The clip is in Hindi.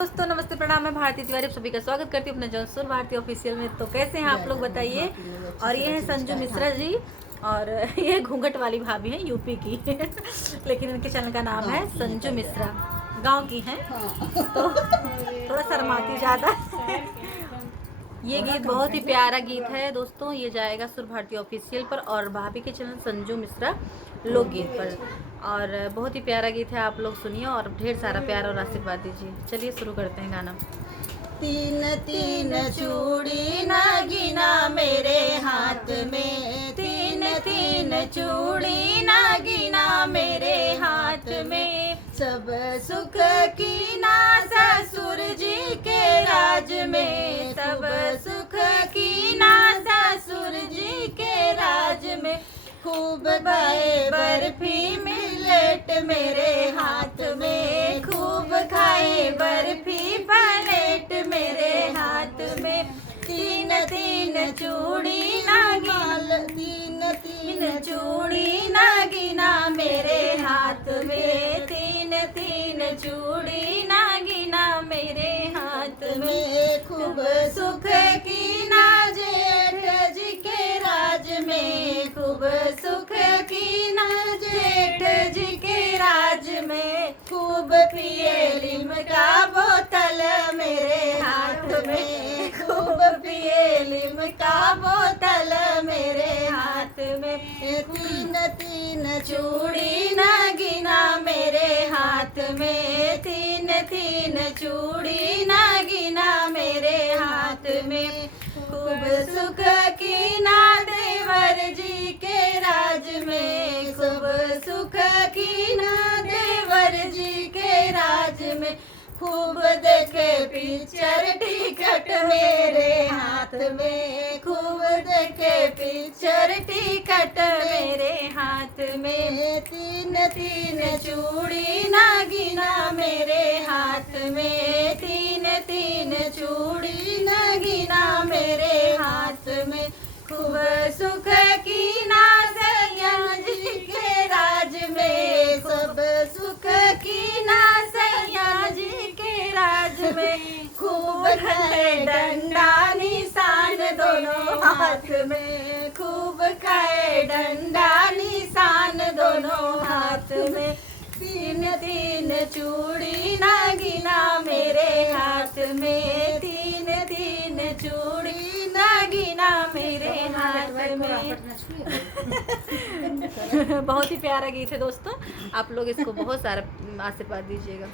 दोस्तों नमस्ते प्रणाम, मैं भारती तिवारी आप सभी का स्वागत करती हूँ अपने जौनपुर भारती ऑफिशियल में। तो कैसे हैं आप लोग बताइए। और ये है संजू मिश्रा जी और ये घूंघट वाली भाभी हैं यूपी की लेकिन इनके चैनल का नाम है संजू मिश्रा, गांव की हैं तो थोड़ा शर्माती ज़्यादा ये गीत बहुत ही प्यारा गीत है दोस्तों, ये जाएगा सुर भारती ऑफिशियल पर और भाभी के चैनल संजू मिश्रा लोकगीत पर। और बहुत ही प्यारा गीत है, आप लोग सुनिए और ढेर सारा प्यार और आशीर्वाद दीजिए। चलिए शुरू करते हैं गाना। तीन तीन चूड़ी नागिना मेरे हाथ में, तीन तीन चूड़ी नागिना मेरे हाथ में, सब सुख की ना ससुर जी के राज में, सब सुख की ना ससुर जी के राज में, खूब खाए बर्फी मिलेट मेरे हाथ में, खूब खाए बर्फी प्लेट मेरे हाथ में, तीन तीन चूड़ी नागिना, तीन तीन चूड़ी नागिना मेरे हाथ में, तीन तीन चूड़ी नागिना मेरे हाथ में, खूब सुख की ना जेठ जी के राज में, खूब सुख की ना जेठ जी के राज में, खूब पिए लिमका बोतल मेरे हाथ में, खूब पिए लिमका बोतल मेरे हाथ में, तीन तीन चूड़ी नागिना मेरे हाथ में, तीन तीन चूड़ी नागिना मेरे हाथ में, खूब सुख की ना देवर जी के राज में, खूब सुख की ना देवर जी के राज में, खूब देखे पिक्चर टिकट मेरे हाथ में, खूब देखे पिक्चर टिकट मेरे हाथ में, तीन तीन चूड़ी नागिना मेरे हाथ में, तीन तीन चूड़ी नागिना मेरे हाथ में, खूब सुख की ना सैया जी के राज में, सब सुख की ना सैया जी के राज में, खूब खाए डंडा निशान दोनों हाथ में, खूब खाए डंडा निशान दोनों हाथ में, तीन तीन चूड़ी नागिना मेरे हाथ में, तीन तीन चूड़ी नागिना मेरे हाथ में बहुत ही प्यारा गीत है दोस्तों, आप लोग इसको बहुत सारा आशीर्वाद दीजिएगा।